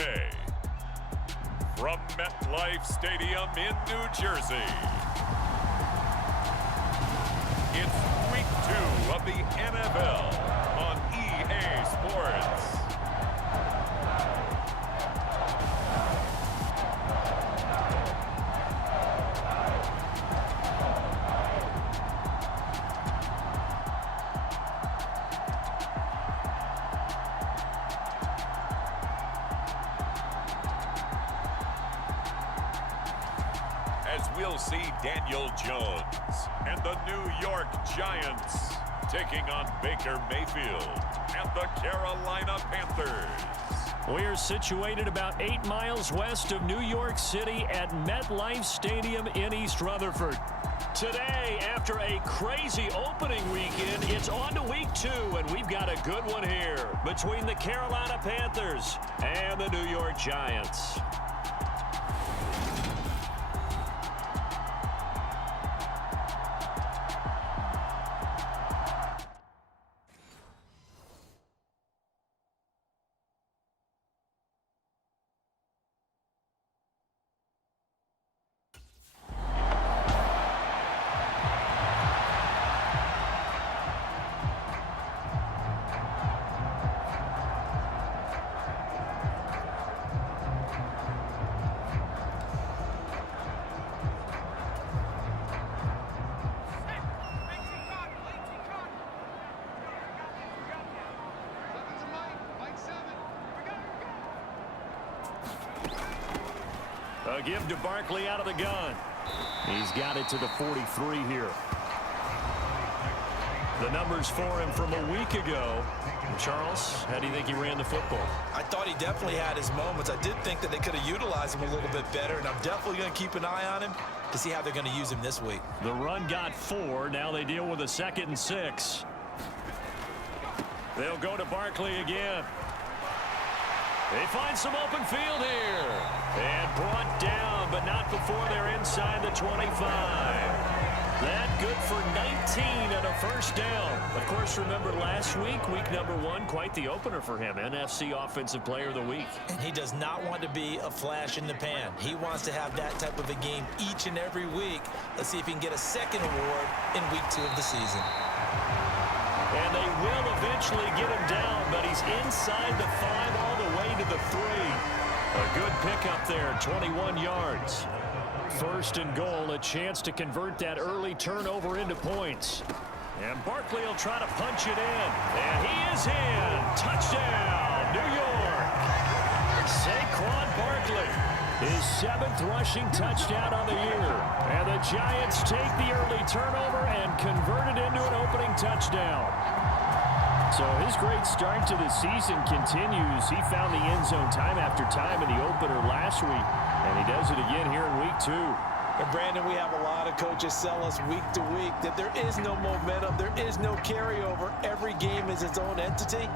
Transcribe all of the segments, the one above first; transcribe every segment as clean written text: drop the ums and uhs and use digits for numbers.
Thursday. From MetLife Stadium in New Jersey, it's Week 2 of the NFL on EA Sports. As we'll see Daniel Jones and the New York Giants taking on Baker Mayfield and the Carolina Panthers. We're situated about 8 miles west of New York City at MetLife Stadium in East Rutherford. Today, after a crazy opening weekend, it's on to Week 2, and we've got a good one here between the Carolina Panthers and the New York Giants. A give to Barkley out of the gun. He's got it to the 43 here. The numbers for him from a week ago. Charles, how do you think he ran the football? I thought he definitely had his moments. I did think that they could have utilized him a little bit better, and I'm definitely going to keep an eye on him to see how they're going to use him this week. The run got 4. Now they deal with a 2nd and 6. They'll go to Barkley again. They find some open field here. And brought down, but not before they're inside the 25. That good for 19 and a first down. Of course, remember last week, week number 1, quite the opener for him. NFC Offensive Player of the Week. And he does not want to be a flash in the pan. He wants to have that type of a game each and every week. Let's see if he can get a second award in week 2 of the season. And they will eventually get him down, but he's inside the 5 all the way to the 3. A good pickup there, 21 yards. 1st and goal, a chance to convert that early turnover into points. And Barkley will try to punch it in. And he is in. Touchdown, New York. Saquon Barkley, his 7th rushing touchdown on the year. And the Giants take the early turnover and convert it into an opening touchdown. So his great start to the season continues. He found the end zone time after time in the opener last week, and he does it again here in week 2. And Brandon, we have a lot of coaches sell us week to week that there is no momentum, there is no carryover. Every game is its own entity.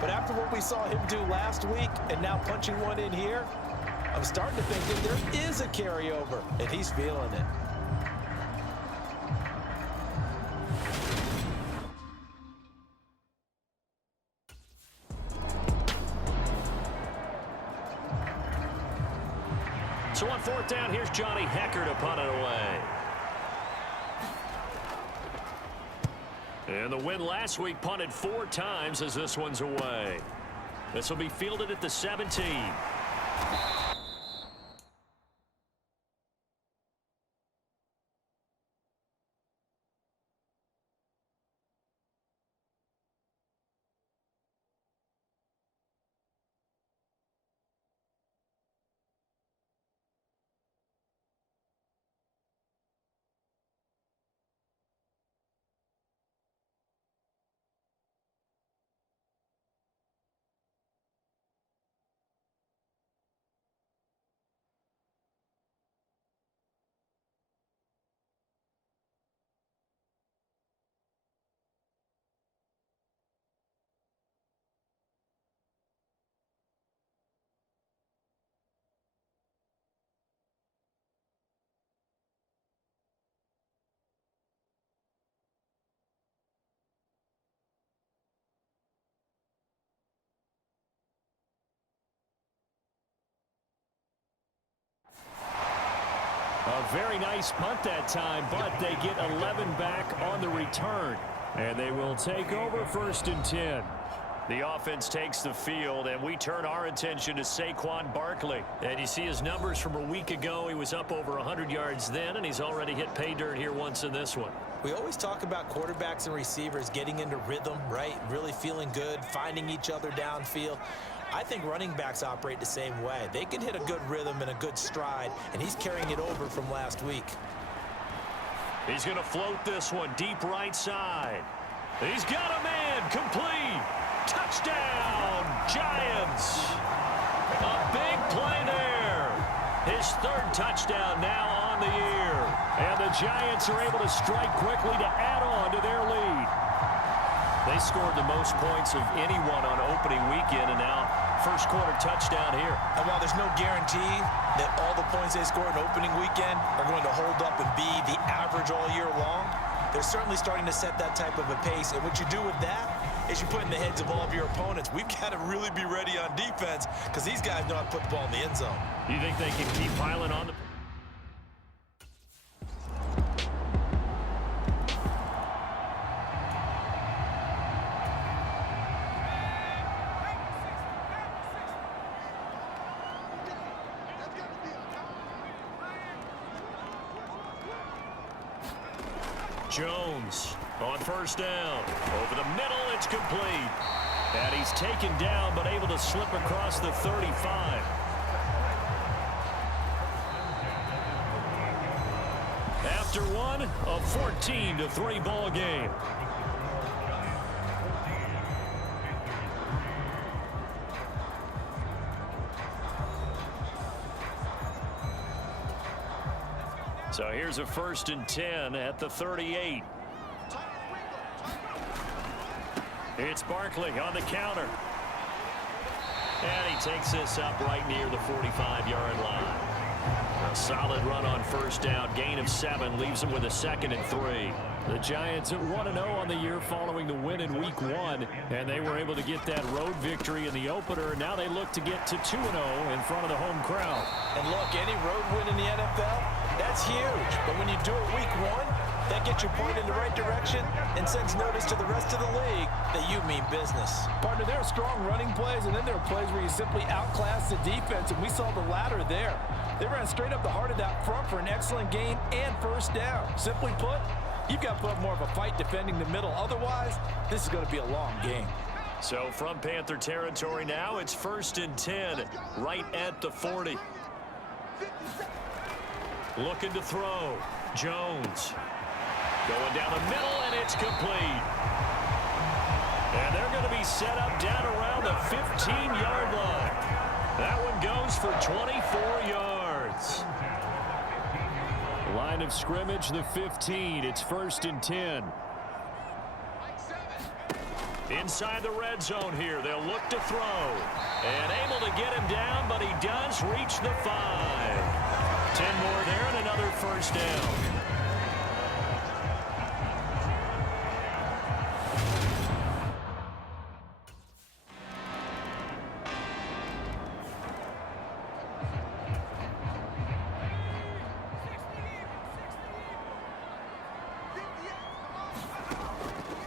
But after what we saw him do last week and now punching one in here, I'm starting to think that there is a carryover, and he's feeling it. So on 4th down, here's Johnny Hecker to punt it away. And the win last week punted 4 times as this one's away. This will be fielded at the 17. A very nice punt that time, but they get 11 back on the return. And they will take over 1st and 10. The offense takes the field, and we turn our attention to Saquon Barkley. And you see his numbers from a week ago. He was up over 100 yards then, and he's already hit pay dirt here once in this one. We always talk about quarterbacks and receivers getting into rhythm, right? Really feeling good, finding each other downfield. I think running backs operate the same way. They can hit a good rhythm and a good stride, and he's carrying it over from last week. He's going to float this one deep right side. He's got a man, complete. Touchdown, Giants. A big play there. His 3rd touchdown now on the year. And the Giants are able to strike quickly to add on to their lead. They scored the most points of anyone on opening weekend, and now first quarter touchdown here. And while there's no guarantee that all the points they score in opening weekend are going to hold up and be the average all year long, they're certainly starting to set that type of a pace. And what you do with that is you put in the heads of all of your opponents, we've got to really be ready on defense because these guys know how to put the ball in the end zone. You think they can keep piling on the... Jones on 1st down. Over the middle, it's complete. And he's taken down, but able to slip across the 35. After one, a 14-3 ball game. So here's a 1st and 10 at the 38. It's Barkley on the counter. And he takes this up right near the 45-yard line. A solid run on 1st down. Gain of 7 leaves him with a 2nd and 3. The Giants at 1-0 on the year following the win in Week 1. And they were able to get that road victory in the opener. Now they look to get to 2-0 in front of the home crowd. And look, any road win in the NFL, that's huge. But when you do it Week 1, that gets you pointed in the right direction and sends notice to the rest of the league that you mean business. Partner, there are strong running plays, and then there are plays where you simply outclass the defense, and we saw the latter there. They ran straight up the heart of that front for an excellent gain and 1st down. Simply put, you've got to put up more of a fight defending the middle. Otherwise, this is going to be a long game. So from Panther territory now, it's 1st and 10, right at the 40. Looking to throw. Jones. Going down the middle, and it's complete. And they're going to be set up down around the 15-yard line. That one goes for 24 yards. Line of scrimmage, the 15. It's 1st and 10. Inside the red zone here. They'll look to throw. And able to get him down, but he does reach the 5. 10 more there and another 1st down.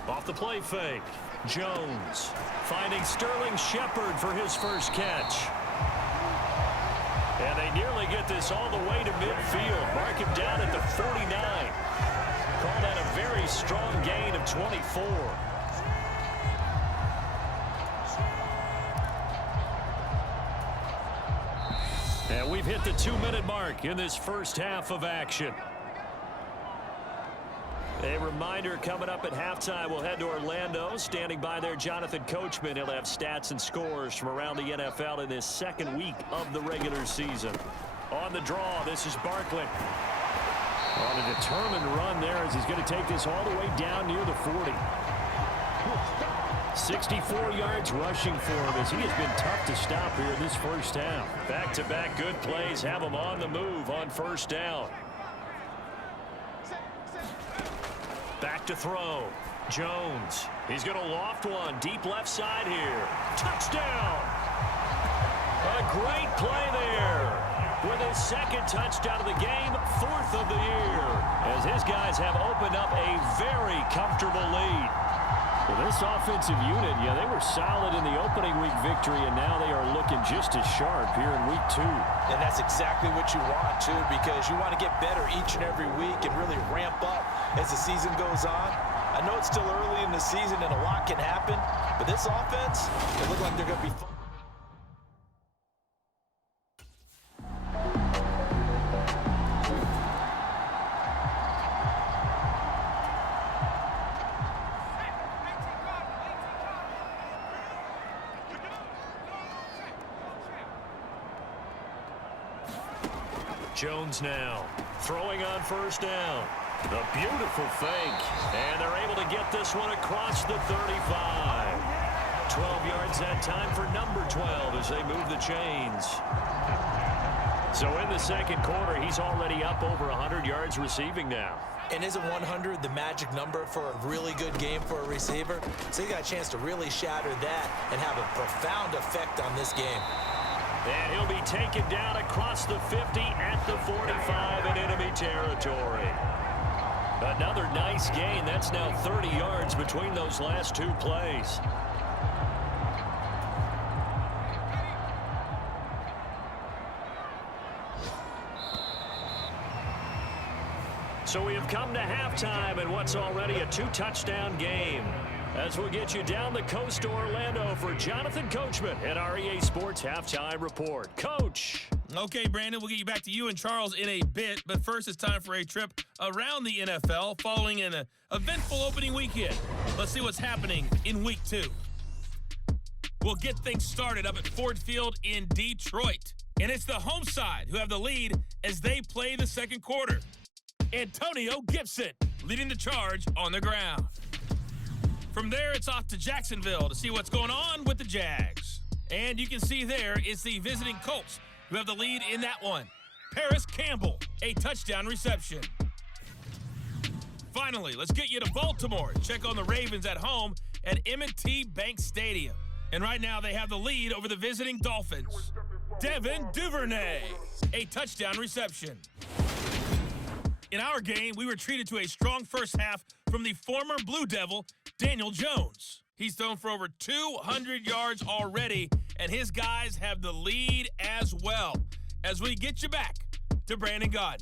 Off the play fake. Jones finding Sterling Shepard for his 1st catch. And they nearly get this all the way to midfield. Mark him down at the 49. Call that a very strong gain of 24. And we've hit the 2-minute mark in this first half of action. A reminder, coming up at halftime, we'll head to Orlando. Standing by there, Jonathan Coachman. He'll have stats and scores from around the NFL in this 2nd week of the regular season. On the draw, this is Barkley. On a determined run there as he's going to take this all the way down near the 40. 64 yards rushing for him as he has been tough to stop here in this first half. Back-to-back good plays have him on the move on 1st down. Back to throw. Jones. He's going to loft one. Deep left side here. Touchdown! A great play there. with his second touchdown of the game, 4th of the year, as his guys have opened up a very comfortable lead. Well, this offensive unit, yeah, they were solid in the opening week victory, and now they are looking just as sharp here in week 2. And that's exactly what you want, too, because you want to get better each and every week and really ramp up as the season goes on. I know it's still early in the season and a lot can happen, but this offense, they look like they're going to be fun. Jones now throwing on first down. The beautiful fake. And they're able to get this one across the 35. 12 yards that time for number 12 as they move the chains. So in the second quarter, he's already up over 100 yards receiving now. And isn't 100 the magic number for a really good game for a receiver? So he got a chance to really shatter that and have a profound effect on this game. And he'll be taken down across the 50 at the 45 in enemy territory. Another nice gain. That's now 30 yards between those last 2 plays. So we have come to halftime in what's already a 2-touchdown game. As we'll get you down the coast to Orlando for Jonathan Coachman at our EA Sports Halftime Report. Coach. Okay, Brandon, we'll get you back to you and Charles in a bit, but first it's time for a trip around the NFL following an eventful opening weekend. Let's see what's happening in Week 2. We'll get things started up at Ford Field in Detroit, and it's the home side who have the lead as they play the second quarter. Antonio Gibson leading the charge on the ground. From there, it's off to Jacksonville to see what's going on with the Jags. And you can see there is the visiting Colts who have the lead in that one. Paris Campbell, a touchdown reception. Finally, let's get you to Baltimore. Check on the Ravens at home at M&T Bank Stadium. And right now they have the lead over the visiting Dolphins. Devin Duvernay, a touchdown reception. In our game, we were treated to a strong first half from the former Blue Devil, Daniel Jones. He's thrown for over 200 yards already, and his guys have the lead as well. As we get you back to Brandon Gaudin.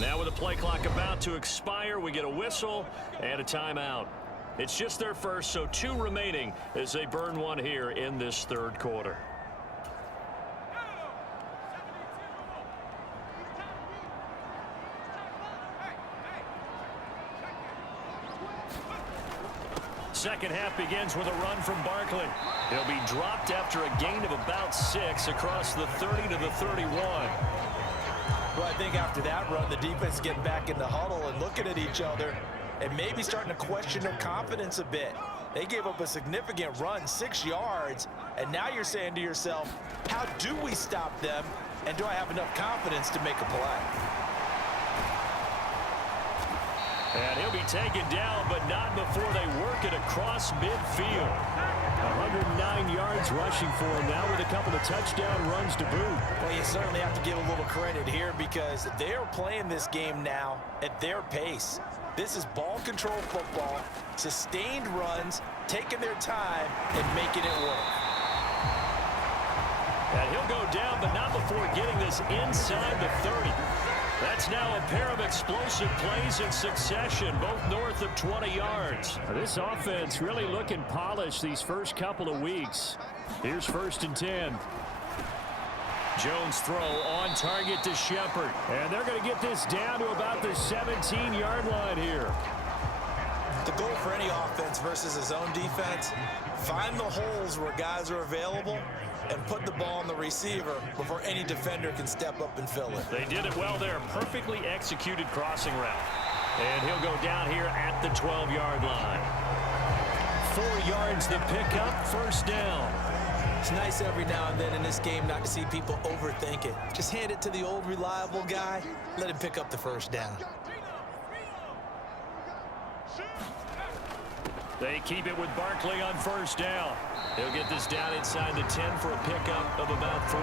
Now with the play clock about to expire, we get a whistle and a timeout. It's just their first, so 2 remaining as they burn one here in this third quarter. Second half begins with a run from Barkley. He'll be dropped after a gain of about 6 across the 30 to the 31. Well, I think after that run, the defense is getting back in the huddle and looking at each other and maybe starting to question their confidence a bit. They gave up a significant run, 6 yards, and now you're saying to yourself, how do we stop them, and do I have enough confidence to make a play? And he'll be taken down, but not before they work it across midfield. 109 yards rushing for him now with a couple of touchdown runs to boot. Well, you certainly have to give a little credit here because they are playing this game now at their pace. This is ball control football, sustained runs, taking their time, and making it work. And he'll go down, but not before getting this inside the 30. That's now a pair of explosive plays in succession, both north of 20 yards. This offense really looking polished these first couple of weeks. Here's 1st and 10. Jones throw on target to Shepard. And they're going to get this down to about the 17-yard line here. The goal for any offense versus his own defense, find the holes where guys are available and put the ball on the receiver before any defender can step up and fill it. They did it well there. Perfectly executed crossing route. And he'll go down here at the 12-yard line. 4 yards the pickup, 1st down. It's nice every now and then in this game not to see people overthink it. Just hand it to the old reliable guy, let him pick up the 1st down. They keep it with Barkley on 1st down. He'll get this down inside the 10 for a pickup of about 3.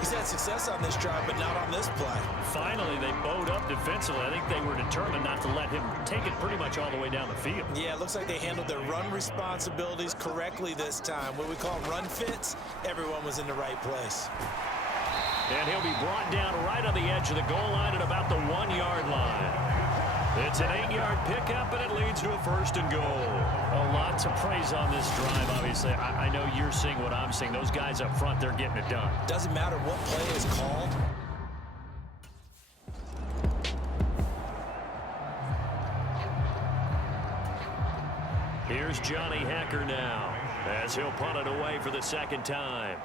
He's had success on this drive, but not on this play. Finally, they bowed up defensively. I think they were determined not to let him take it pretty much all the way down the field. Yeah, it looks like they handled their run responsibilities correctly this time. What we call run fits, everyone was in the right place. And he'll be brought down right on the edge of the goal line at about the 1-yard line. It's an 8-yard pickup, and it leads to a 1st and goal. A lot to praise on this drive, obviously. I know you're seeing what I'm seeing. Those guys up front, they're getting it done. Doesn't matter what play is called. Here's Johnny Hacker now, as he'll punt it away for the 2nd time.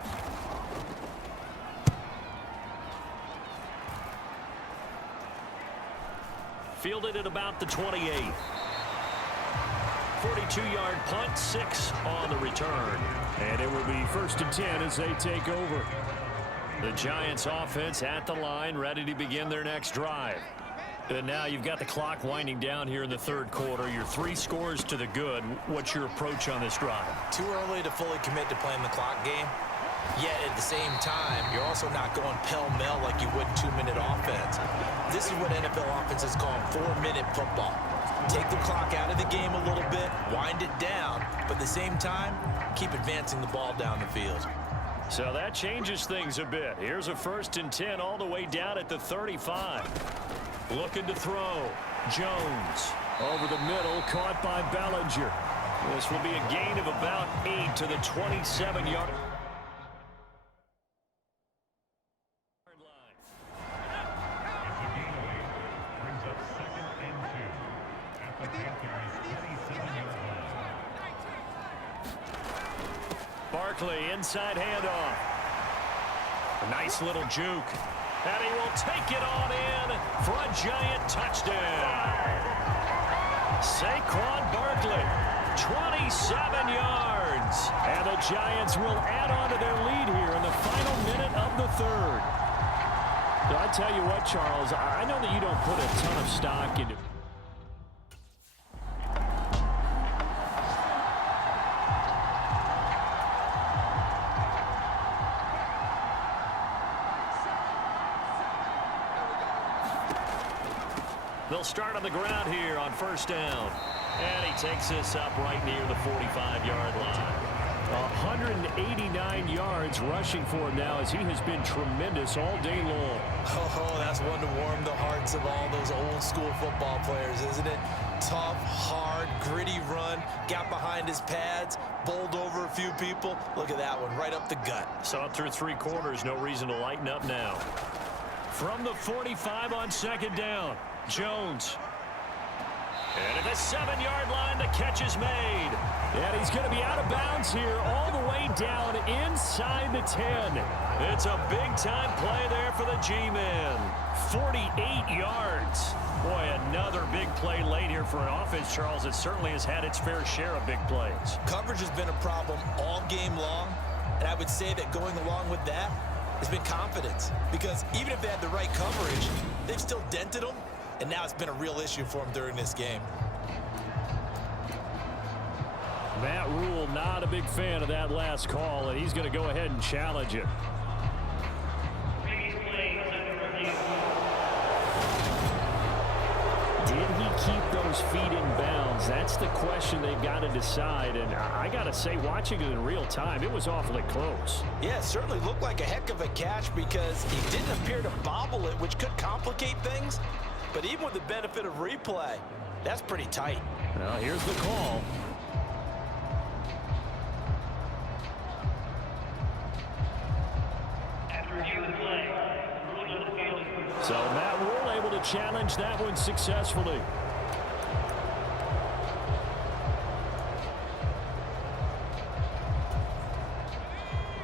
Fielded at about the 28. 42-yard punt, 6 on the return. And it will be 1st and 10 as they take over. The Giants offense at the line, ready to begin their next drive. And now you've got the clock winding down here in the 3rd quarter. You're 3 scores to the good. What's your approach on this drive? Too early to fully commit to playing the clock game. Yet at the same time, you're also not going pell-mell like you would in 2-minute offense. This is what NFL offenses call 4-minute football. Take the clock out of the game a little bit, wind it down, but at the same time, keep advancing the ball down the field. So that changes things a bit. Here's a 1st and 10 all the way down at the 35. Looking to throw. Jones over the middle, caught by Bellinger. This will be a gain of about 8 to the 27-yard line. Barkley, inside handoff. A nice little juke. And he will take it on in for a Giant touchdown. Saquon Barkley, 27 yards. And the Giants will add on to their lead here in the final minute of the 3rd. I tell you what, Charles, I know that you don't put a ton of stock into They'll start on the ground here on 1st down. And he takes this up right near the 45-yard line. 189 yards. yards rushing for him now as he has been tremendous all day long. Oh, that's one to warm the hearts of all those old school football players, isn't it? Tough, hard, gritty run, got behind his pads, bowled over a few people. Look at that one, right up the gut. Saw it through 3 quarters, no reason to lighten up now. From the 45 on 2nd down, Jones. And at the 7-yard line, the catch is made. And he's going to be out of bounds here all the way down inside the 10. It's a big-time play there for the G-Man. 48 yards. Boy, another big play late here for an offense, Charles. It certainly has had its fair share of big plays. Coverage has been a problem all game long, and I would say that going along with that has been confidence. Because even if they had the right coverage, they've still dented them, and now it's been a real issue for them during this game. Matt Rule not a big fan of that last call, and he's going to go ahead and challenge it. Did he keep those feet in bounds? That's the question they've got to decide. And I got to say, watching it in real time, it was awfully close. Yeah, it certainly looked like a heck of a catch because he didn't appear to bobble it, which could complicate things. But even with the benefit of replay, that's pretty tight. Well, here's the call. So Matt Rule able to challenge that one successfully.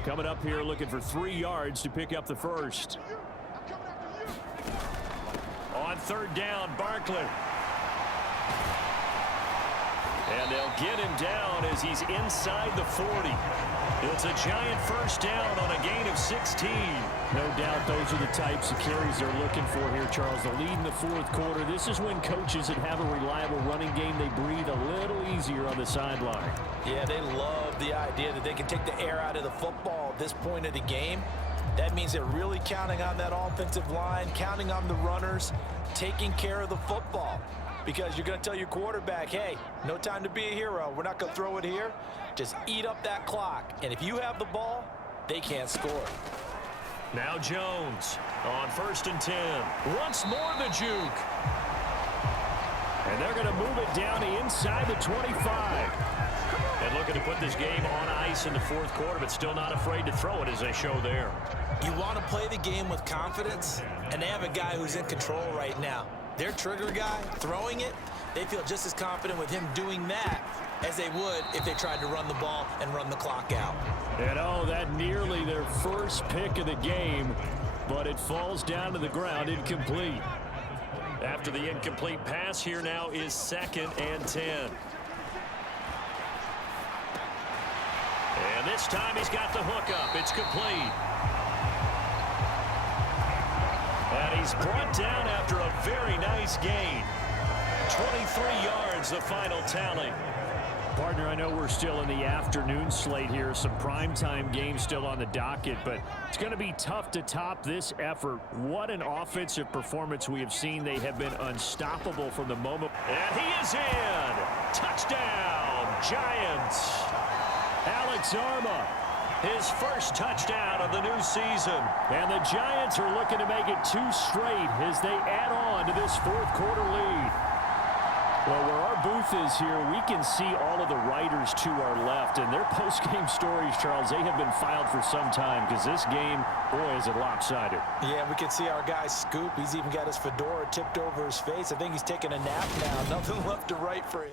Coming up here looking for 3 yards to pick up the first. On 3rd down, Barkley. And they'll get him down as he's inside the 40. It's a giant first down on a gain of 16. No doubt those are the types of carries they're looking for here, Charles. The lead in the 4th quarter. This is when coaches that have a reliable running game, they breathe a little easier on the sideline. Yeah, they love the idea that they can take the air out of the football at this point of the game. That means they're really counting on that offensive line, counting on the runners, taking care of the football. Because you're going to tell your quarterback, hey, no time to be a hero. We're not going to throw it here. Just eat up that clock. And if you have the ball, they can't score. Now Jones on 1st and 10. Once more the juke. And they're going to move it down to inside the 25. And looking to put this game on ice in the 4th quarter, but still not afraid to throw it as they show there. You want to play the game with confidence, and they have a guy who's in control right now. Their trigger guy throwing it, they feel just as confident with him doing that as they would if they tried to run the ball and run the clock out. And oh, that nearly their first pick of the game, but it falls down to the ground incomplete. After the incomplete pass, here now is 2nd and 10. And this time he's got the hook up. It's complete. And he's brought down after a very nice gain. 23 yards, the final tally. Partner, I know we're still in the afternoon slate here. Some primetime games still on the docket, but it's going to be tough to top this effort. What an offensive performance we have seen. They have been unstoppable from the moment. And he is in. Touchdown, Giants. Alex Arma, his first touchdown of the new season. And the Giants are looking to make it 2 straight as they add on to this 4th quarter lead. Well, where our booth is here, we can see all of the writers to our left. And their post-game stories, Charles, they have been filed for some time because this game, boy, is it lopsided. Yeah, we can see our guy Scoop. He's even got his fedora tipped over his face. I think he's taking a nap now. Nothing left to write for him.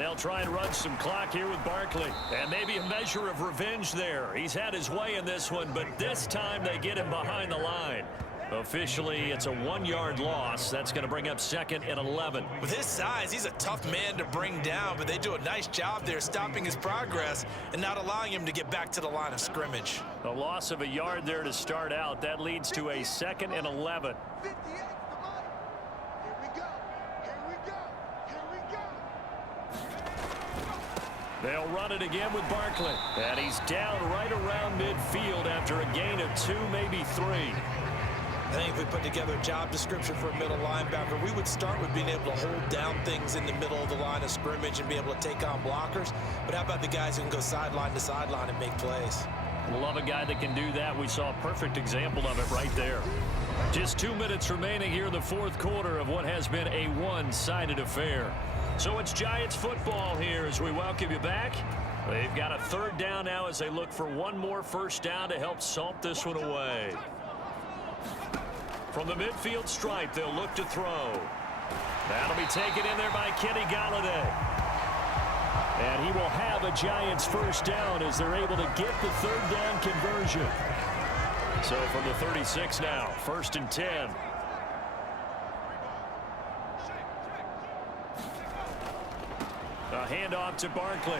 They'll try and run some clock here with Barkley. And maybe a measure of revenge there. He's had his way in this one, but this time they get him behind the line. Officially, it's a 1-yard loss. That's going to bring up 2nd and 11. With his size, he's a tough man to bring down, but they do a nice job there stopping his progress and not allowing him to get back to the line of scrimmage. A loss of a yard there to start out. That leads to a 2nd and 11. They'll run it again with Barkley. And he's down right around midfield after a gain of 2, maybe 3. I think if we put together a job description for a middle linebacker, we would start with being able to hold down things in the middle of the line of scrimmage and be able to take on blockers. But how about the guys who can go sideline to sideline and make plays? Love a guy that can do that. We saw a perfect example of it right there. Just 2 minutes remaining here in the 4th quarter of what has been a one-sided affair. So it's Giants football here as we welcome you back. They've got a 3rd down now as they look for one more first down to help salt this one away. From the midfield stripe, they'll look to throw. That'll be taken in there by Kenny Galladay. And he will have a Giants first down as they're able to get the 3rd down conversion. So from the 36 now, 1st and 10. A handoff to Barkley.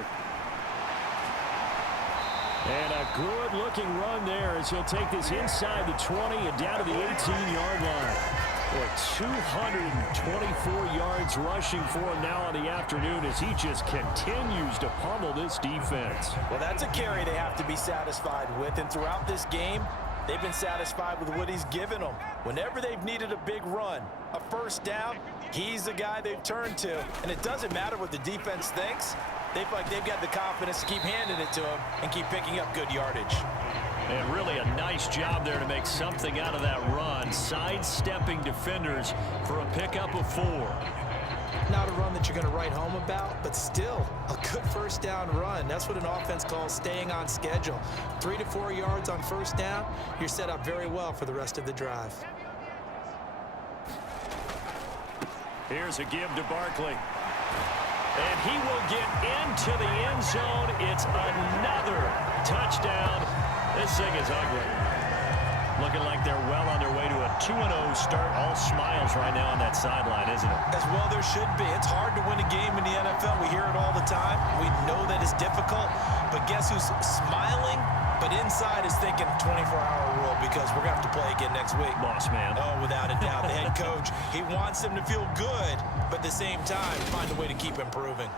And a good-looking run there as he'll take this inside the 20 and down to the 18-yard line. Boy, 224 yards rushing for him now on the afternoon as he just continues to pummel this defense. Well, that's a carry they have to be satisfied with. And throughout this game, they've been satisfied with what he's given them. Whenever they've needed a big run, a first down, he's the guy they've turned to. And it doesn't matter what the defense thinks. They've got the confidence to keep handing it to him and keep picking up good yardage. And really a nice job there to make something out of that run, sidestepping defenders for a pickup of 4. Not a run that you're going to write home about, but still a good first down run. That's what an offense calls staying on schedule. 3 to 4 yards on first down, you're set up very well for the rest of the drive. Here's a give to Barkley. And he will get into the end zone. It's another touchdown. This thing is ugly. Looking like they're well on their way to a 2-0 start. All smiles right now on that sideline, isn't it? As well there should be. It's hard to win a game in the NFL. We hear it all the time. We know that it's difficult. But guess who's smiling? But inside is thinking 24-hour rule because we're going to have to play again next week. Boss man. Oh, without a doubt. The head coach, he wants them to feel good, but at the same time, find a way to keep improving.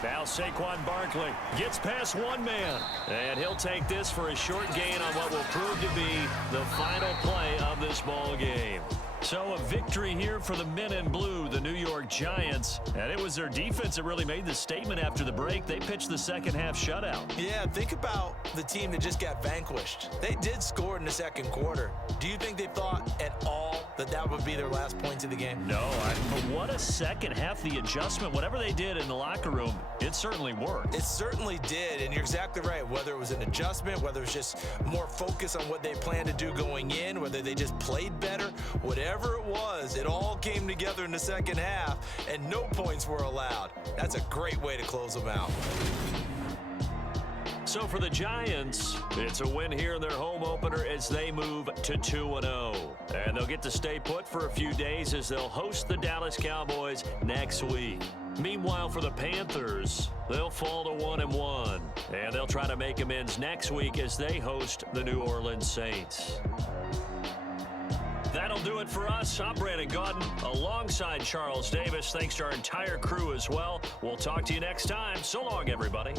Now Saquon Barkley gets past one man. And he'll take this for a short gain on what will prove to be the final play of this ball game. So a victory here for the men in blue, the New York Giants. And it was their defense that really made the statement after the break. They pitched the second half shutout. Yeah, think about the team that just got vanquished. They did score in the second quarter. Do you think they thought at all that that would be their last points of the game? No, but what a second half, the adjustment. Whatever they did in the locker room, it certainly worked. It certainly did, and you're exactly right. Whether it was an adjustment, whether it was just more focus on what they planned to do going in, whether they just played better, whatever it was, it all came together in the second half, and no points were allowed. That's a great way to close them out. So for the Giants, it's a win here in their home opener as they move to 2-0. And they'll get to stay put for a few days as they'll host the Dallas Cowboys next week. Meanwhile, for the Panthers, they'll fall to 1-1. And they'll try to make amends next week as they host the New Orleans Saints. That'll do it for us. I'm Brandon Gaudin alongside Charles Davis. Thanks to our entire crew as well. We'll talk to you next time. So long, everybody.